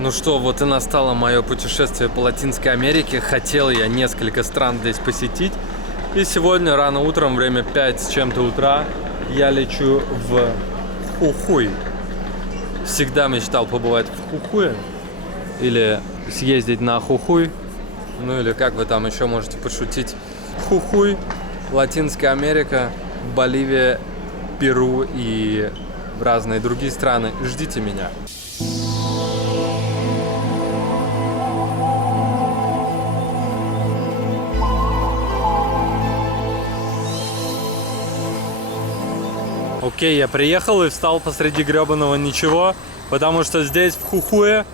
Ну что, вот и настало мое путешествие по Латинской Америке. Хотел я несколько стран здесь посетить. И сегодня рано утром, время 5 с чем-то утра, я лечу в Хухуй. Всегда мечтал побывать в Хухуе. Или съездить на Хухуй. Ну или как вы там еще можете пошутить. Хухуй, Латинская Америка, Боливия, Перу и разные другие страны. Ждите меня. Окей, я приехал и встал посреди гребаного ничего, потому что здесь в Хухуе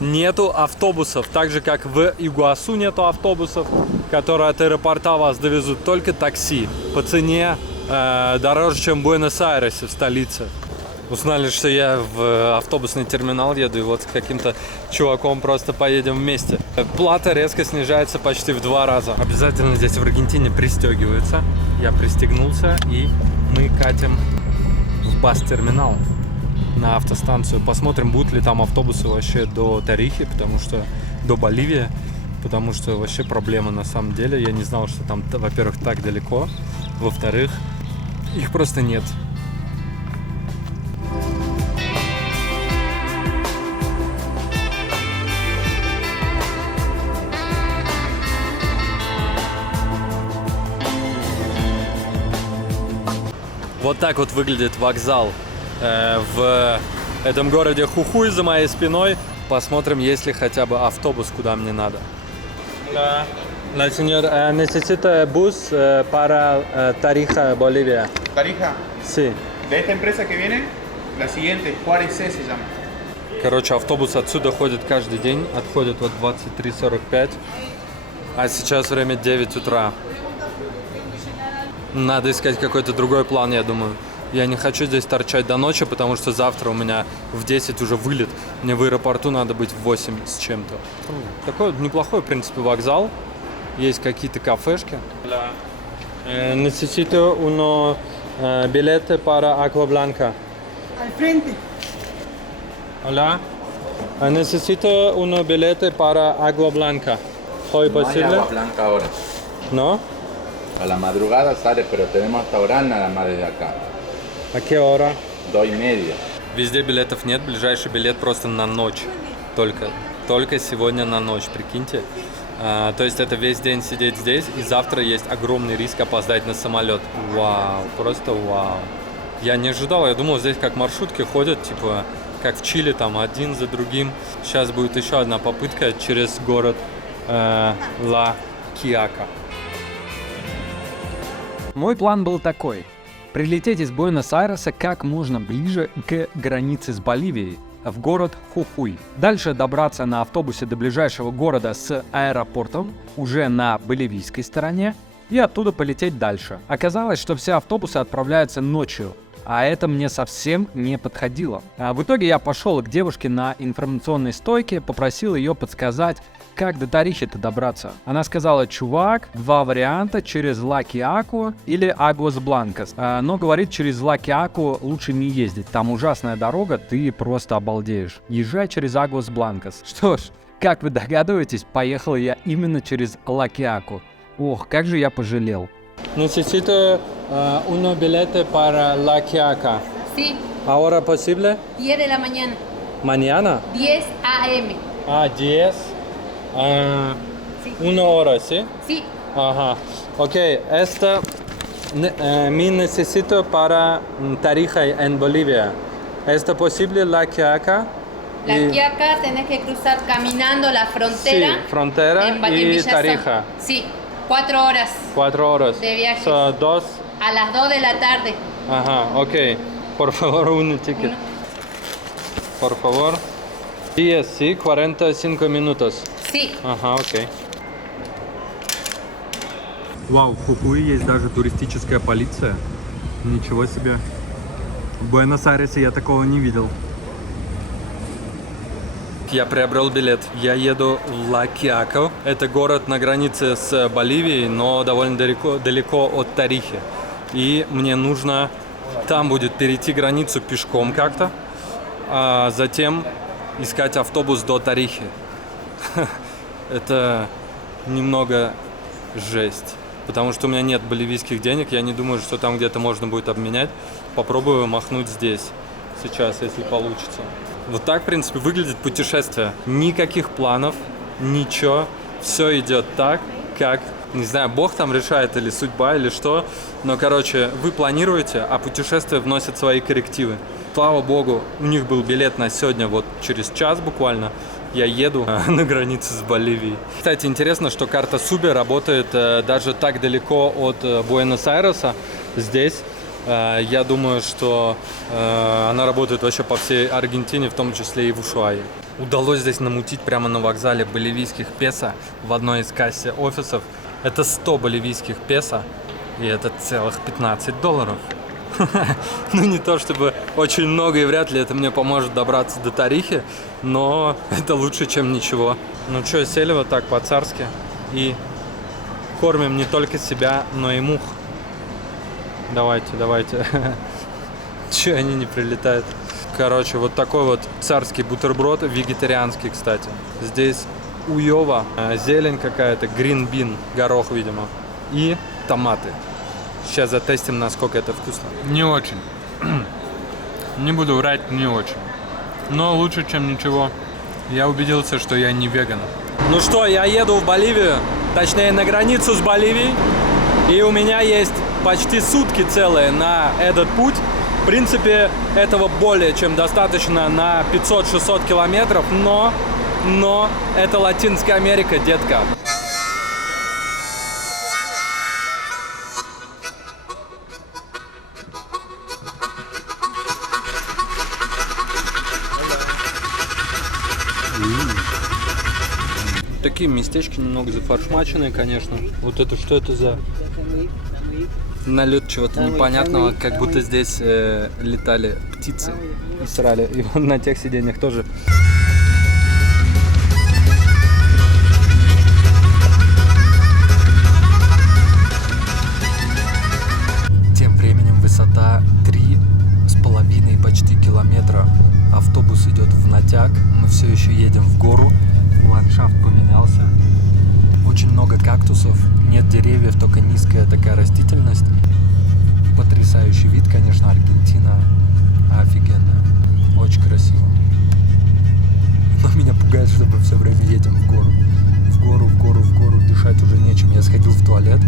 нету автобусов, так же как в Игуасу нету автобусов, которые от аэропорта вас довезут, только такси по цене дороже, чем в Буэнос-Айресе, в столице. Узнали, что я в автобусный терминал еду, и вот с каким-то чуваком просто поедем вместе. Плата резко снижается почти в 2 раза. Обязательно здесь в Аргентине пристегиваются. Я пристегнулся, и мы катим в бас-терминал на автостанцию. Посмотрим, будут ли там автобусы вообще до Тарихи, потому что до Боливии, потому что вообще проблема на самом деле. Я не знал, что там, во-первых, так далеко, во-вторых, их просто нет. Вот так вот выглядит вокзал в этом городе Хухуй за моей спиной. Посмотрим, есть ли хотя бы автобус, куда мне надо. La señor, necesita bus para Tarija, Bolivia. Tarija. Sí. De esta empresa que viene, la siguiente, Juárez C se llama. Короче, автобус отсюда ходит каждый день. Отходит вот 23:45. А сейчас время 9 утра. Надо искать какой-то другой план, я думаю. Я не хочу здесь торчать до ночи, потому что завтра у меня в 10 уже вылет. Мне в аэропорту надо быть в 8 с чем-то. Такой вот неплохой, в принципе, вокзал. Есть какие-то кафешки. Necesito uno billete para Agua Blanca. Al frente. Hola. Necesito uno billete para Agua Blanca. ¿Hoy No hay posible? agua blanca ahora. ¿No? A la madrugada sale, pero tenemos hasta oral nada más desde acá. А qué hora? 2:30. Везде билетов нет, ближайший билет просто на ночь. Только сегодня на ночь, прикиньте. То есть это весь день сидеть здесь, и завтра есть огромный риск опоздать на самолет. Вау, просто вау. Я не ожидал, я думал, здесь как маршрутки ходят, типа как в Чили, там один за другим. Сейчас будет еще одна попытка через город Ла Киака. Мой план был такой. Прилететь из Буэнос-Айреса как можно ближе к границе с Боливией, в город Хухуй. Дальше добраться на автобусе до ближайшего города с аэропортом, уже на боливийской стороне, и оттуда полететь дальше. Оказалось, что все автобусы отправляются ночью, а это мне совсем не подходило. В итоге я пошел к девушке на информационной стойке, попросил ее подсказать, как до Тарихи-то добраться. Она сказала: чувак, 2 варианта, через Ла Киаку или Агуас Бланкас. Но говорит, через Ла Киаку лучше не ездить, там ужасная дорога, ты просто обалдеешь. Езжай через Агуас Бланкас. Что ж, как вы догадываетесь, поехал я именно через Ла Киаку. Ох, как же я пожалел. Necesito uno billete para La Quiaca. Sí, ¿Ahora posible? 10 de la mañana, ¿Mañana? 10 a.m. 10. Sí. 1 hora, ¿sí? Sí, Ajá. Ok, esta me necesito para Tarija en Bolivia. ¿Es posible La Quiaca? la Quiaca tenés que cruzar caminando la frontera. Sí, frontera en y Villa Tarija. Sí, 4 horas 4 horas. de viaje. So, 2. A las 2 de la tarde. Ajá, ok. Por favor, un ticket. Por favor. 10, sí, 45 minutos. Sí, Ага, окей. Вау, в Хухуе есть даже туристическая полиция. Ничего себе. В Буэнос-Айресе я такого не видел. Я приобрел билет. Я еду в Ла Киако. Это город на границе с Боливией, но довольно далеко от Тарихи. И мне нужно там будет перейти границу пешком как-то, а затем искать автобус до Тарихи. Это немного жесть. Потому что у меня нет боливийских денег, я не думаю, что там где-то можно будет обменять. Попробую махнуть здесь сейчас, если получится. Вот так, в принципе, выглядит путешествие. Никаких планов, ничего. Все идет так, как, не знаю, Бог там решает или судьба, или что. Но, короче, вы планируете, а путешествие вносит свои коррективы. Слава богу, у них был билет на сегодня, вот через час буквально. Я еду на границе с Боливией. Кстати, интересно, что карта Субе работает даже так далеко от Буэнос-Айреса. Здесь я думаю, что она работает вообще по всей Аргентине, в том числе и в Усhuaia. Удалось здесь намутить прямо на вокзале боливийских песо в одной из кассе офисов. Это 100 боливийских песо, и это целых $15. Ну, не то чтобы очень много, и вряд ли это мне поможет добраться до Тарихи, но это лучше, чем ничего. Ну что, сели вот так по-царски и кормим не только себя, но и мух. Давайте, давайте. Че они не прилетают? Короче, вот такой вот царский бутерброд, вегетарианский, кстати. Здесь уёва, зелень какая-то, green bean, горох, видимо, и томаты. Сейчас затестим, насколько это вкусно. Не очень. Не буду врать, не очень. Но лучше, чем ничего. Я убедился, что я не веган. Ну что, я еду в Боливию, точнее на границу с Боливией. И у меня есть почти сутки целые на этот путь. В принципе, этого более чем достаточно на 500-600 километров, но это Латинская Америка, детка. Такие местечки немного зафаршмаченные, конечно. Вот это что это за налет чего-то непонятного, как будто здесь летали птицы и срали. И вон на тех сиденьях тоже. Тем временем высота 3,5 почти километра. Автобус идет в натяг. Мы все еще едем в гору. Ландшафт поменялся. Очень много кактусов, нет деревьев, только низкая такая растительность. Потрясающий вид, конечно, Аргентина офигенная, очень красиво. Но меня пугает, что мы все время едем в гору. В гору, в гору, в гору, дышать уже нечем. Я сходил в туалет,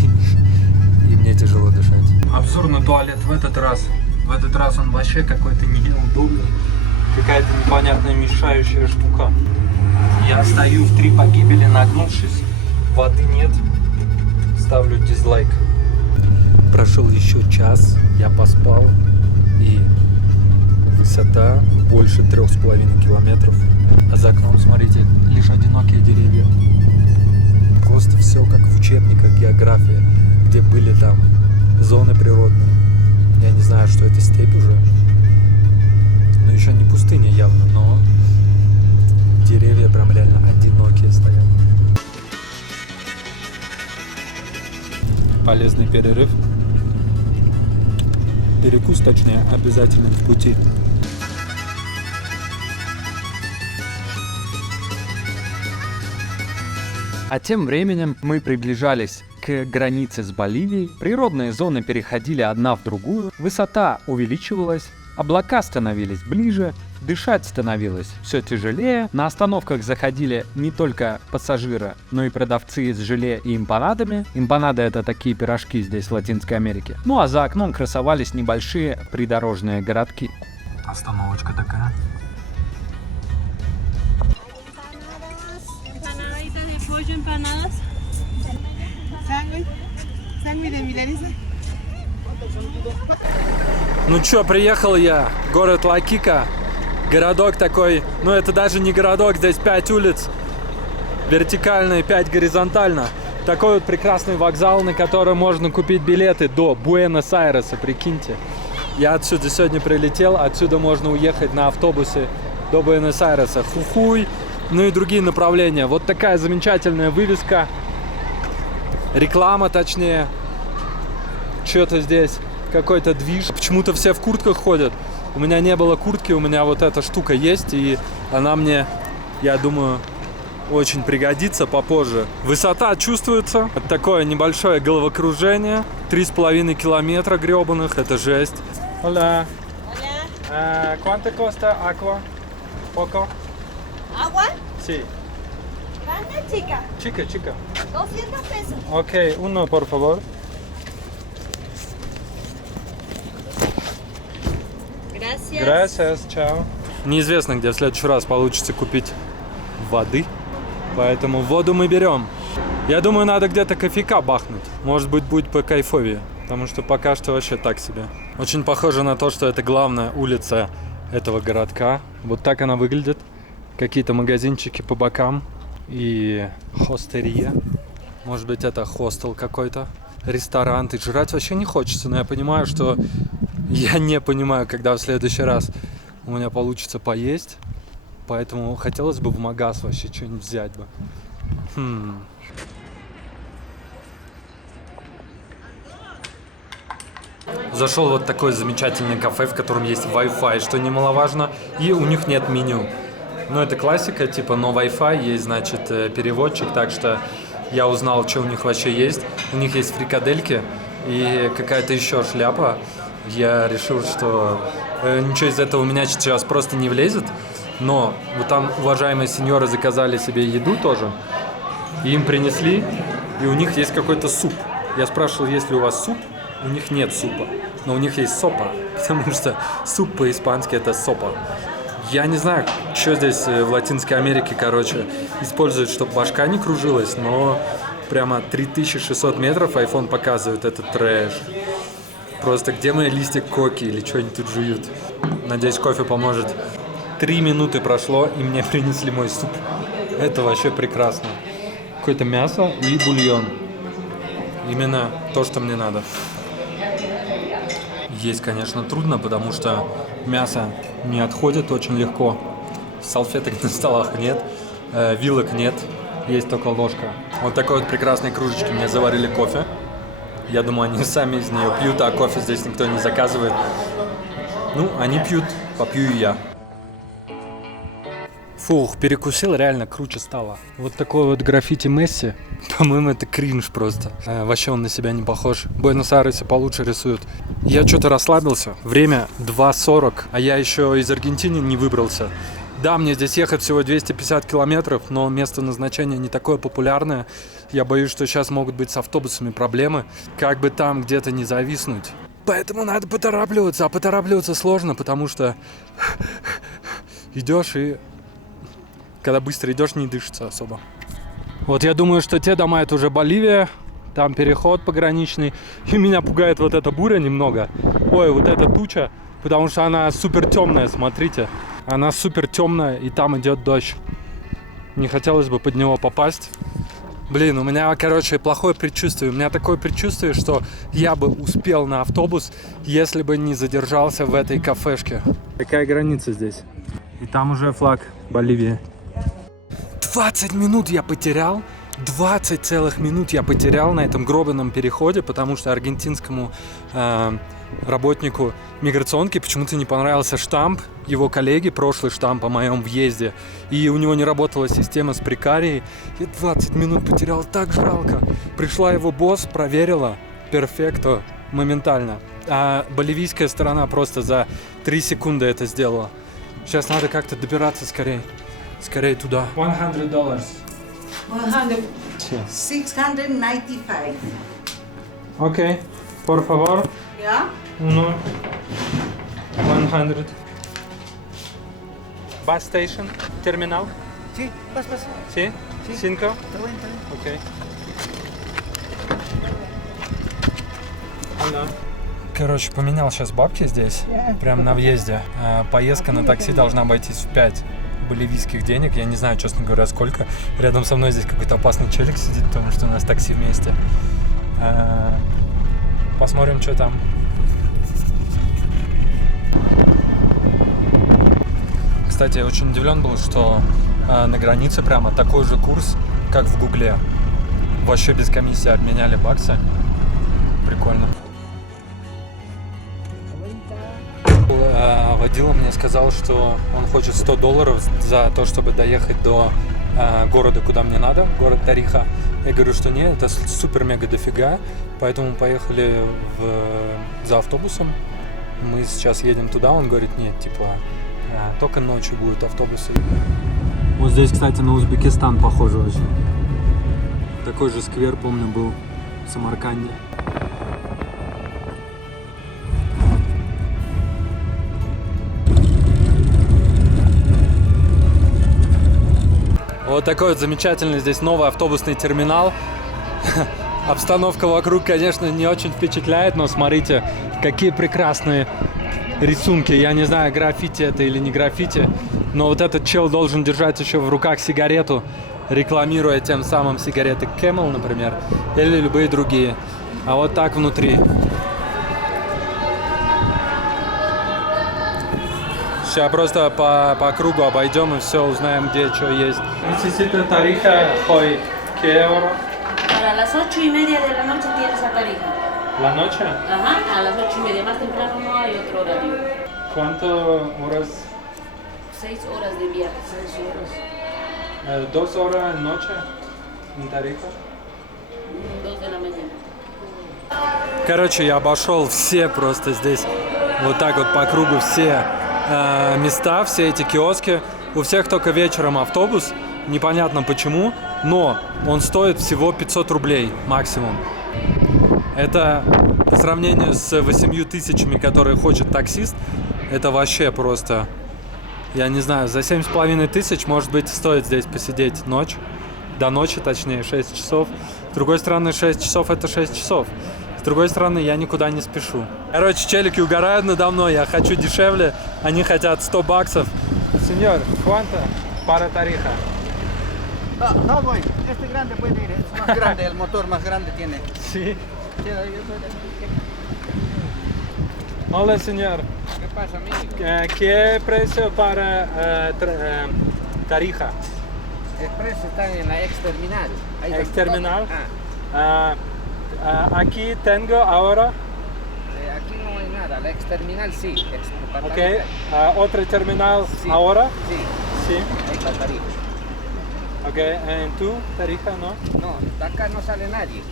и мне тяжело дышать. Обзор на туалет в этот раз он вообще какой-то неудобный. Какая-то непонятная мешающая штука. Я стою в 3 погибели, нагнувшись. Воды нет. Ставлю дизлайк. Прошел еще час, я поспал. И высота больше 3,5 километров. А за окном, смотрите, лишь одинокие деревья. Просто все как в учебниках географии, где были там зоны природные. Я не знаю, что это степь уже. Ну, еще не пустыня явно, но деревья прям реально одинокие стоят. Полезный перерыв. Перекус, точнее, обязательно в пути. А тем временем мы приближались к границе с Боливией, природные зоны переходили одна в другую, высота увеличивалась, облака становились ближе, дышать становилось все тяжелее, на остановках заходили не только пассажиры, но и продавцы с желе и эмпанадами. Эмпанады — это такие пирожки здесь в Латинской Америке. Ну а за окном красовались небольшие придорожные городки. Остановочка такая. Ну чё, приехал я, город Ла-Кика, городок такой, ну это даже не городок, здесь 5 улиц, вертикально и 5 горизонтально. Такой вот прекрасный вокзал, на который можно купить билеты до Буэнос-Айреса, прикиньте. Я отсюда сегодня прилетел, отсюда можно уехать на автобусе до Буэнос-Айреса, Хухуй, ну и другие направления. Вот такая замечательная вывеска, реклама точнее, что-то здесь. Какой-то движ. Почему-то все в куртках ходят. У меня не было куртки, у меня вот эта штука есть, и она мне, я думаю, очень пригодится попозже. Высота чувствуется. Это такое небольшое головокружение. 3,5 километра гребаных. Это жесть. Hola. Hola. ¿Cuánto costa agua? Poco? ¿Agua? Sí. ¿Grande, chica? Chica, chica. 200 pesos. Ok, uno, por favor. Gracias. Gracias, чао. Неизвестно, где в следующий раз получится купить воды, поэтому воду мы берем. Я думаю, надо где-то кофейка бахнуть. Может быть, будет по кайфовее, потому что пока что вообще так себе. Очень похоже на то, что это главная улица этого городка. Вот так она выглядит. Какие-то магазинчики по бокам и хостерия. Может быть, это хостел какой-то, ресторан. И жрать вообще не хочется, но я понимаю, что я не понимаю, когда в следующий раз у меня получится поесть. Поэтому хотелось бы в магаз вообще что-нибудь взять бы. Зашел вот такое замечательное кафе, в котором есть Wi-Fi, что немаловажно. И у них нет меню. Ну, это классика, типа, но Wi-Fi есть, значит, переводчик. Так что я узнал, что у них вообще есть. У них есть фрикадельки и какая-то еще шляпа. Я решил, что ничего из этого у меня сейчас просто не влезет. Но вот там уважаемые сеньоры заказали себе еду тоже. И им принесли, и у них есть какой-то суп. Я спрашивал, есть ли у вас суп. У них нет супа, но у них есть сопа. Потому что суп по-испански это сопа. Я не знаю, что здесь в Латинской Америке, короче, используют, чтобы башка не кружилась. Но прямо 3600 метров iPhone показывает, это трэш. Просто где мои листья коки или что-нибудь тут жуют? Надеюсь, кофе поможет. 3 минуты прошло, и мне принесли мой суп. Это вообще прекрасно. Какое-то мясо и бульон. Именно то, что мне надо. Есть, конечно, трудно, потому что мясо не отходит очень легко. Салфеток на столах нет, вилок нет, есть только ложка. Вот такой вот прекрасной кружечке мне заварили кофе. Я думаю, они сами из нее пьют, а кофе здесь никто не заказывает. Ну, они пьют, попью и я. Фух, перекусил, реально круче стало. Вот такой вот граффити Месси. По-моему, это кринж просто. Вообще он на себя не похож. В Буэнос-Айресе получше рисуют. Я что-то расслабился. Время 2:40, а я еще из Аргентины не выбрался. Да, мне здесь ехать всего 250 километров, но место назначения не такое популярное. Я боюсь, что сейчас могут быть с автобусами проблемы. Как бы там где-то не зависнуть. Поэтому надо поторапливаться. А поторапливаться сложно, потому что идешь и... Когда быстро идешь, не дышится особо. Вот я думаю, что те дома это уже Боливия. Там переход пограничный. И меня пугает вот эта буря немного. Ой, вот эта туча. Потому что она супер темная, смотрите. Она супер темная, и там идет дождь. Не хотелось бы под него попасть. Блин, у меня, короче, плохое предчувствие. У меня такое предчувствие, что я бы успел на автобус, если бы не задержался в этой кафешке. Какая граница здесь? И там уже флаг Боливии. 20 минут я потерял. 20 целых минут я потерял на этом гробаном переходе, потому что аргентинскому работнику миграционки почему-то не понравился штамп его коллеги, прошлый штамп о моем въезде, и у него не работала система с прекарией. Я 20 минут потерял, так жалко. Пришла его босс, проверила, перфекто, моментально. А боливийская сторона просто за 3 секунды это сделала. Сейчас надо как-то добираться скорее. Скорее туда. $100. 695. Окей. Por favor. Yeah? Uno. 100. Bus station. Terminal. Sí, vas. Sí? Sí. 5. Está bien. Окей. Короче, поменял сейчас бабки здесь, прямо на въезде. Поездка на такси должна обойтись в 5 боливийских денег. Я не знаю, честно говоря, сколько. Рядом со мной здесь какой-то опасный челик сидит, потому что у нас такси вместе. Посмотрим, что там. Кстати, я очень удивлен был, что на границе прямо такой же курс, как в Гугле. Вообще без комиссии обменяли баксы. Прикольно. В Водила мне сказал, что он хочет $100 за то, чтобы доехать до города, куда мне надо, город Тариха. Я говорю, что нет, это супер-мега дофига, поэтому мы поехали за автобусом. Мы сейчас едем туда, он говорит, нет, типа, только ночью будут автобусы. Вот здесь, кстати, на Узбекистан похоже очень. Такой же сквер, помню, был в Самарканде. Вот такой вот замечательный здесь новый автобусный терминал. Обстановка вокруг, конечно, не очень впечатляет, но смотрите, какие прекрасные рисунки. Я не знаю, граффити это или не граффити, но вот этот чел должен держать еще в руках сигарету, рекламируя тем самым сигареты Camel, например, или любые другие. А вот так внутри. Сейчас просто по кругу обойдем и все, узнаем, где что есть. Necesito Tarija hoy. ¿Qué hora? Para las 8:30 de la noche tienes a Tarija. La noche? Ajá, a las 8:30. Más temprano no hay otro horario. ¿Cuánto horas? 6 horas de viaje, 6 horas. 2 horas noche en Тарифа. 2 de la mañana. Короче, я обошел все просто здесь, вот так вот по кругу все места, все эти киоски. У всех только вечером автобус, непонятно почему, но он стоит всего 500 рублей максимум. Это по сравнению с 8 тысячами, которые хочет таксист, это вообще просто, я не знаю, за 7,5 тысяч, может быть, стоит здесь посидеть ночь, до ночи точнее, 6 часов. С другой стороны, 6 часов это 6 часов. С другой стороны, я никуда не спешу. Короче, челики угорают надо мной, я хочу дешевле, они хотят $100. Señor, ¿cuánto para Tarija? No voy. Este grande puede ir. Es más grande, el motor más grande tiene. Sí. Hola, señor. ¿Qué pasa, amigo? ¿Qué precio para Tarija? El precio está en la ex terminal. Ahí está. Ex terminal. Ah, Aquí tengo ahora, aquí no hay nada. La ex terminal sí. Ex ok, departamento. otro terminal Sí. ahora. Sí. Sí. Ahí está Tarija. Ok, ¿en tu Tarija no? No, de acá no sale nadie.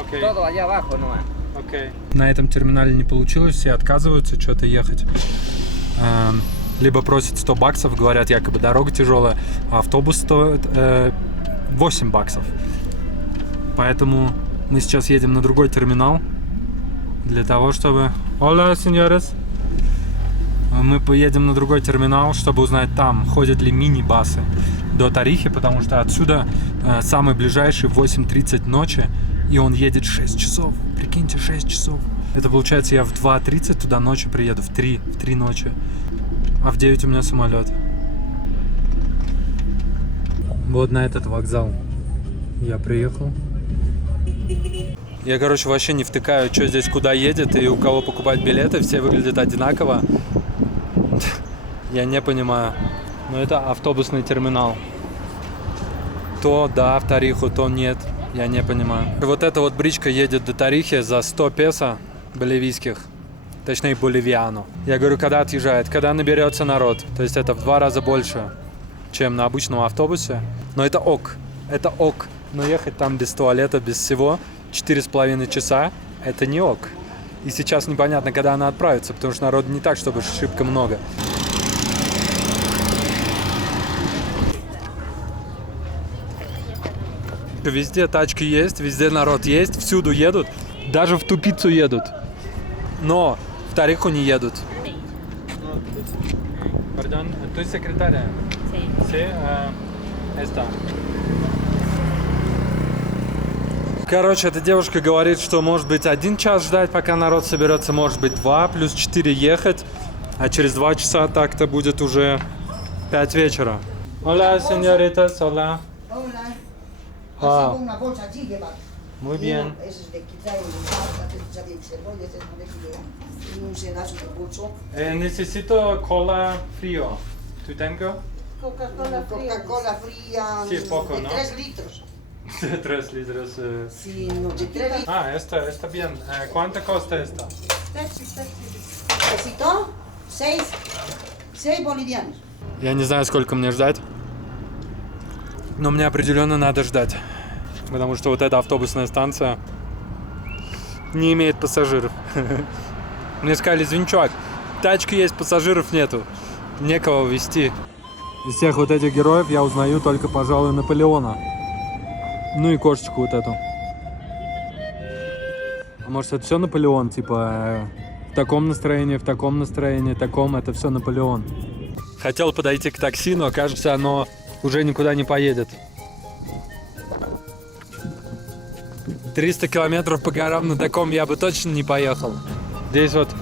Ok. Todo allá abajo nomás. Окей. На этом терминале не получилось, все отказываются что-то ехать. Либо просят $100, говорят, якобы дорога тяжелая, а автобус стоит $8. Поэтому мы сейчас едем на другой терминал для того, чтобы... Hola, señores. Мы поедем на другой терминал, чтобы узнать там, ходят ли мини-басы до Тарихи, потому что отсюда самый ближайший в 8:30 ночи, и он едет 6 часов. Прикиньте, 6 часов. Это получается, я в 2:30 туда ночью приеду, в 3 ночи. А в 9 у меня самолет. Вот на этот вокзал я приехал. Я, короче, вообще не втыкаю, что здесь куда едет и у кого покупать билеты. Все выглядят одинаково. Я не понимаю. Но это автобусный терминал. То да, в Тариху, то нет. Я не понимаю. Вот эта вот бричка едет до Тарихи за 100 песо боливийских. Точнее, боливиано. Я говорю, когда отъезжает? Когда наберется народ. То есть это в 2 раза больше, чем на обычном автобусе. Но это ок. Это ок. Но ехать там без туалета, без всего 4,5 часа, это не ок. И сейчас непонятно, когда она отправится, потому что народу не так, чтобы шибко много. Везде тачки есть, везде народ есть, всюду едут, даже в Тупицу едут. Но в Тариху не едут. Perdón, ¿tú eres secretaria? Sí. Sí, esta. Короче, эта девушка говорит, что может быть 1 час ждать, пока народ соберется, может быть 2, плюс 4 ехать, а через 2 часа так-то будет уже 5 вечера. Hola, señoritas, hola. Hola. Ah. Así con una bolsa allí lleva. Muy bien. Ese es de quitar el pasta, que se de cebollas, es de un sedazo de pulso. Necesito cola frío. ¿Tú tengo? Coca-Cola fría. Sí, poco, de ¿no? 3 litros. 3 litros. Sí, no, de 3 litros. Ah, está bien. ¿Cuánto cuesta esta? ¿Necesito? 6 bolivianos. Я не знаю, сколько мне ждать, но мне определенно надо ждать, потому что вот эта автобусная станция не имеет пассажиров. Мне сказали: извини, чувак, тачки есть, пассажиров нету, некого везти. Из всех вот этих героев я узнаю только, пожалуй, Наполеона. Ну и кошечку вот эту. А может, это все Наполеон, типа в таком настроении, таком, это все Наполеон. Хотел подойти к такси, но кажется, оно уже никуда не поедет. 300 километров по горам на таком я бы точно не поехал. Здесь вот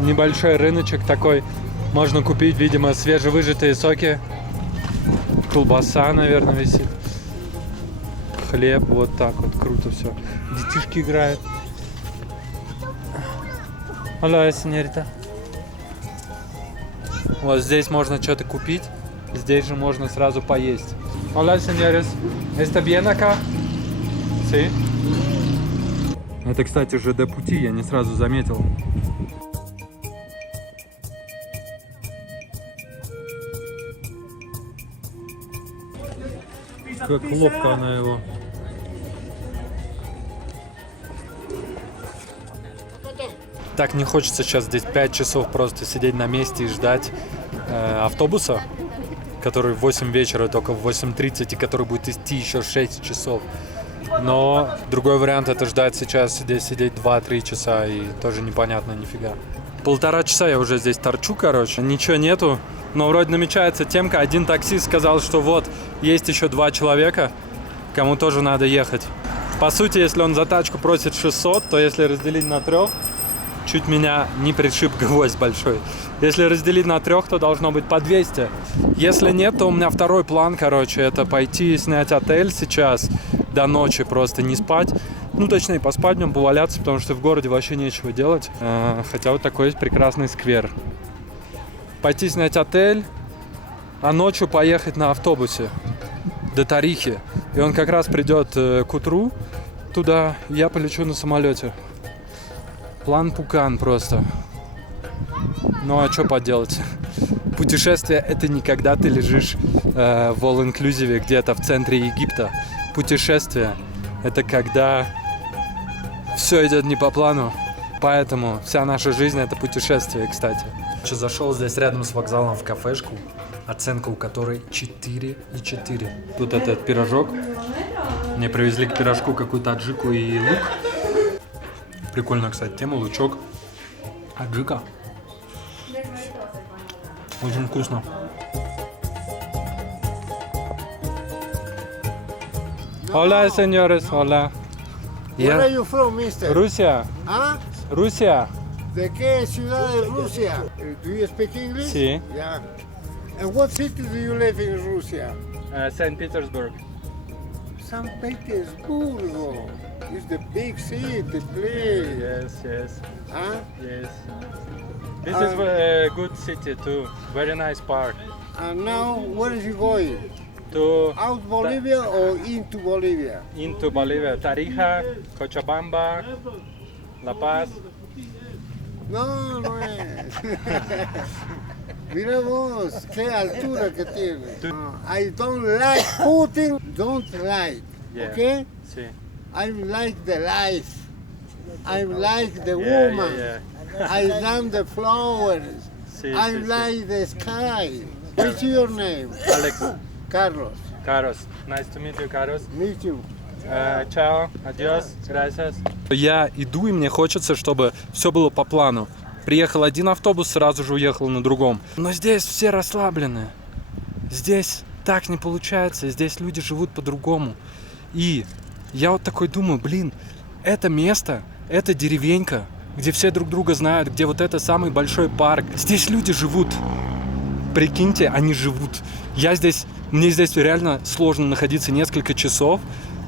небольшой рыночек такой. Можно купить, видимо, свежевыжатые соки. Колбаса, наверное, висит. Хлеб, вот так вот, круто все. Детишки играют. Hola, señorita. Вот здесь можно что-то купить. Здесь же можно сразу поесть. Hola, señores. ¿Está bien acá? Sí. Это, кстати, ЖД пути, я не сразу заметил. Как ловко она его. Так не хочется сейчас здесь 5 часов просто сидеть на месте и ждать автобуса, который в 8 вечера, только в 8:30, и который будет идти еще 6 часов. Но другой вариант — это ждать сейчас, здесь сидеть 2-3 часа, и тоже непонятно нифига. 1,5 часа я уже здесь торчу, короче, ничего нету. Но вроде намечается темка. Один таксист сказал, что вот, есть еще 2 человека, кому тоже надо ехать. По сути, если он за тачку просит 600, то если разделить на 3, чуть меня не пришиб гвоздь большой. Если разделить на 3, то должно быть по 200. Если нет, то у меня второй план, короче, это пойти снять отель сейчас до ночи, просто не спать. Ну, точнее, поспать днем, поваляться, потому что в городе вообще нечего делать. Хотя вот такой есть прекрасный сквер. Пойти снять отель, а ночью поехать на автобусе до Тарихи. И он как раз придет к утру туда, и я полечу на самолете. План пукан просто. Ну а что поделать? Путешествие — это не когда ты лежишь в all-inclusive где-то в центре Египта. Путешествие — это когда все идет не по плану. Поэтому вся наша жизнь — это путешествие, кстати. Зашел здесь рядом с вокзалом в кафешку, оценка у которой 4,4. Тут этот пирожок. Мне привезли к пирожку какую-то аджику и лук. Прикольно, кстати, тема, лучок. Аджика. Очень вкусно. Hola, señores, hola. Where are you from, mister? Rusia. ¿Ah? Rusia. ¿De qué ciudad de Rusia? Do you speak English? Sí. Yeah. And what city do you live in Russia? St. Petersburg. St. Petersburg. It's the big city, please. Yes, yes, Huh? yes. This is a good city too. Very nice park. And now, where is you going? To Out Bolivia or into Bolivia? into Bolivia, Tarija, Cochabamba, La Paz. No, no es. Mira vos, qué altura que tiene. I don't like Putin, don't like, Yeah. okay? Sí. I like the life. I like the Yeah, woman. yeah, I like the flowers. Sí, I sí, sí. like the sky. What's your name? Alex, Carlos. Carlos. Nice to meet you, Carlos. Meet you. Чао, адьос, gracias. Я иду, и мне хочется, чтобы все было по плану. Приехал один автобус, сразу же уехал на другом. Но здесь все расслаблены. Здесь так не получается. Здесь люди живут по-другому. И я вот такой думаю, блин, это место, это деревенька, где все друг друга знают, где вот это самый большой парк. Здесь люди живут. Прикиньте, они живут. Мне здесь реально сложно находиться несколько часов,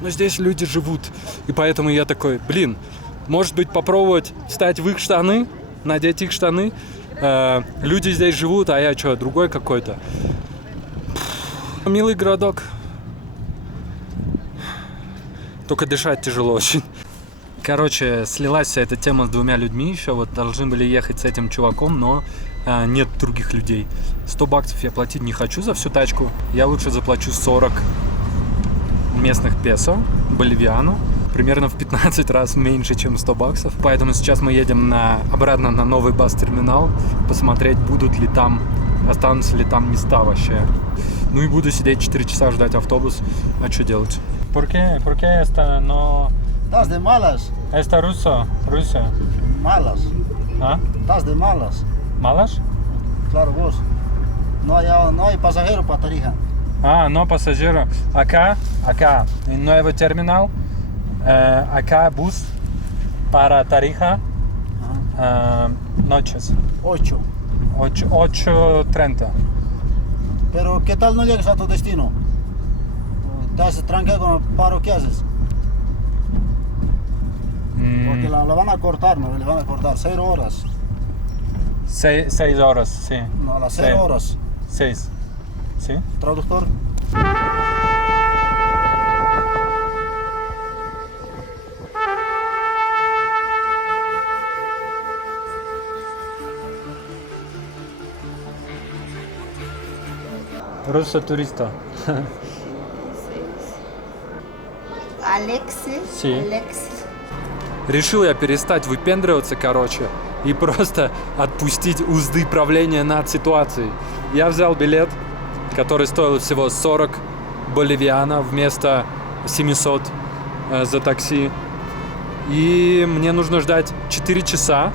но здесь люди живут. И поэтому я такой, блин, может быть, попробовать встать в их штаны, надеть их штаны. Люди здесь живут, а я что, другой какой-то. Милый городок. Только дышать тяжело очень. Короче, слилась вся эта тема с 2 людьми еще. Вот должны были ехать с этим чуваком, но нет других людей. 100 баксов я платить не хочу за всю тачку. Я лучше заплачу 40 местных песо, боливиану. Примерно в 15 раз меньше, чем 100 баксов. Поэтому сейчас мы едем обратно на новый бас-терминал. Посмотреть, останутся ли там места вообще. Ну и буду сидеть 4 часа ждать автобус. А что делать? ¿Por qué esta no? Estás de malas. Esta ruso? Malas. ¿Ah? Estás de malas. ¿Malas? Claro, vos. No hay pasajero para Tarija. No pasajero. Acá, en nuevo terminal, acá bus para Tarija, noches. 8:30. Pero ¿qué tal no llegas a tu destino? ¿Estás tranquilo con el paro que haces? Porque la van a cortar, ¿no? Le van a cortar 0 horas. 6 horas, sí. No, las 0 horas. 6. ¿Sí? Traductor. Ruso turista. Alexis. Sí. Alexis. Решил я перестать выпендриваться, и просто отпустить узды правления над ситуацией. Я взял билет, который стоил всего 40 боливиано вместо 700 за такси. И мне нужно ждать 4 часа,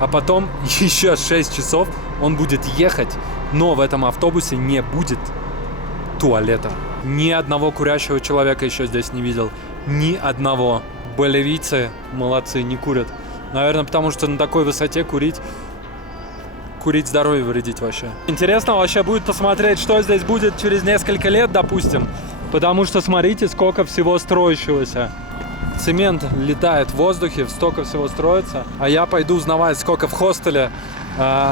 а потом еще 6 часов он будет ехать, но в этом автобусе не будет туалета. Ни одного курящего человека еще здесь не видел. Ни одного. Боливийцы молодцы, не курят. Наверное, потому что на такой высоте курить здоровью вредить вообще. Интересно вообще будет посмотреть, что здесь будет через несколько лет, допустим. Потому что смотрите, сколько всего строящегося. Цемент летает в воздухе, столько всего строится. А я пойду узнавать, сколько в хостеле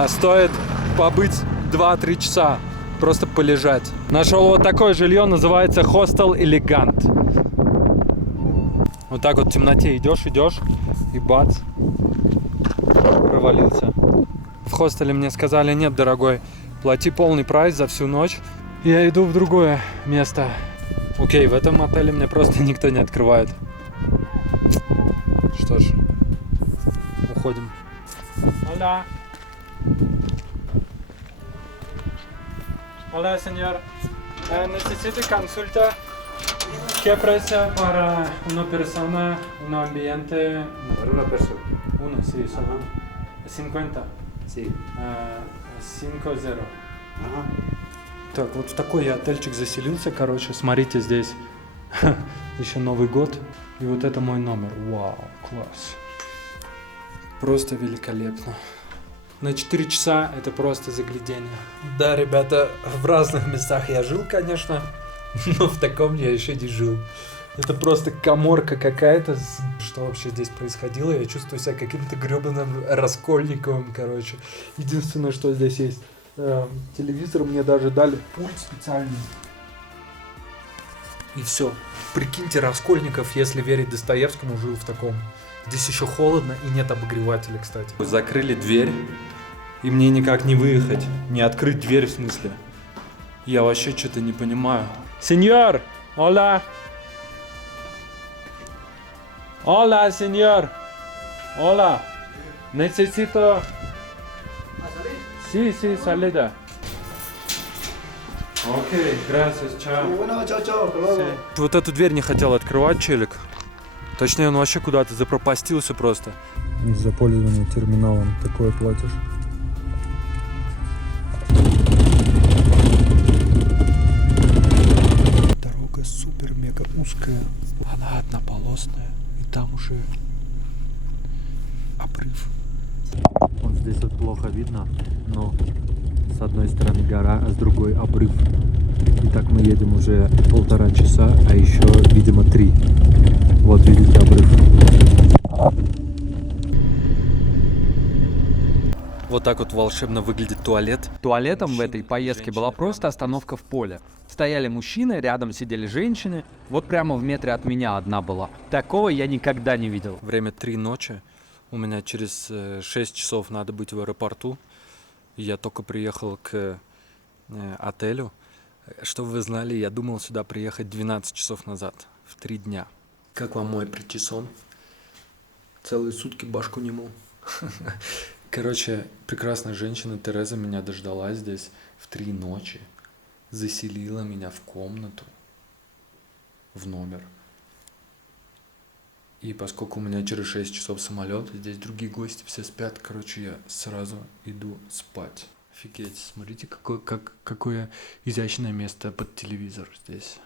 стоит побыть 2-3 часа. Просто полежать. Нашел вот такое жилье, называется Hostel Elegant. Вот так вот в темноте идешь, и бац, провалился. В хостеле мне сказали: нет, дорогой, плати полный прайс за всю ночь. Я иду в другое место. Окей, в этом отеле мне просто никто не открывает. Что ж, уходим. Hola. Hola, señor. Necesito consulta. ¿Qué precio para una persona, un ambiente? Para una persona. Uno, sí, solo. 50. Sí. 5-0. Ага. Так, вот в такой я отельчик заселился, смотрите, здесь еще Новый год. И вот это мой номер. Вау, класс. Просто великолепно. На 4 часа это просто заглядение. Да, ребята, в разных местах я жил, конечно, но в таком я еще не жил. Это просто каморка какая-то. Что вообще здесь происходило? Я чувствую себя каким-то гребаным Раскольниковым, Единственное, что здесь есть. Телевизор мне даже дали пульт специальный. И все. Прикиньте, Раскольников, если верить Достоевскому, жил в таком. Здесь еще холодно и нет обогревателя, кстати. Закрыли дверь, и мне никак не выехать. Не открыть дверь, в смысле. Я вообще что-то не понимаю. Сеньор! Hola! Hola, señor! Hola! Necesito... Sí, salida. Окей, gracias, чао. Bueno, chao, hasta luego. Вот эту дверь не хотел открывать челик. Точнее, он вообще куда-то запропастился просто. За пользование терминалом такое платишь. Дорога супер-мега узкая. Она однополосная. И там уже обрыв. Вот здесь вот плохо видно, но с одной стороны гора, а с другой обрыв. И так мы едем уже 1,5 часа, а еще, видимо, 3. Вот видите обрыв. Вот так вот волшебно выглядит туалет. Туалетом в этой поездке была просто остановка в поле. Стояли мужчины, рядом сидели женщины. Вот прямо в метре от меня одна была. Такого я никогда не видел. Время 3 ночи. У меня через 6 часов надо быть в аэропорту. Я только приехал к отелю. Чтобы вы знали, я думал сюда приехать 12 часов назад, в 3 дня. Как вам мой причесон? Целые сутки башку не мыл. Короче, прекрасная женщина Тереза меня дождалась здесь в 3 ночи. Заселила меня в комнату, в номер. И поскольку у меня через 6 часов самолет, здесь другие гости все спят, короче, я сразу иду спать. Офигеть, смотрите, какое изящное место под телевизор здесь.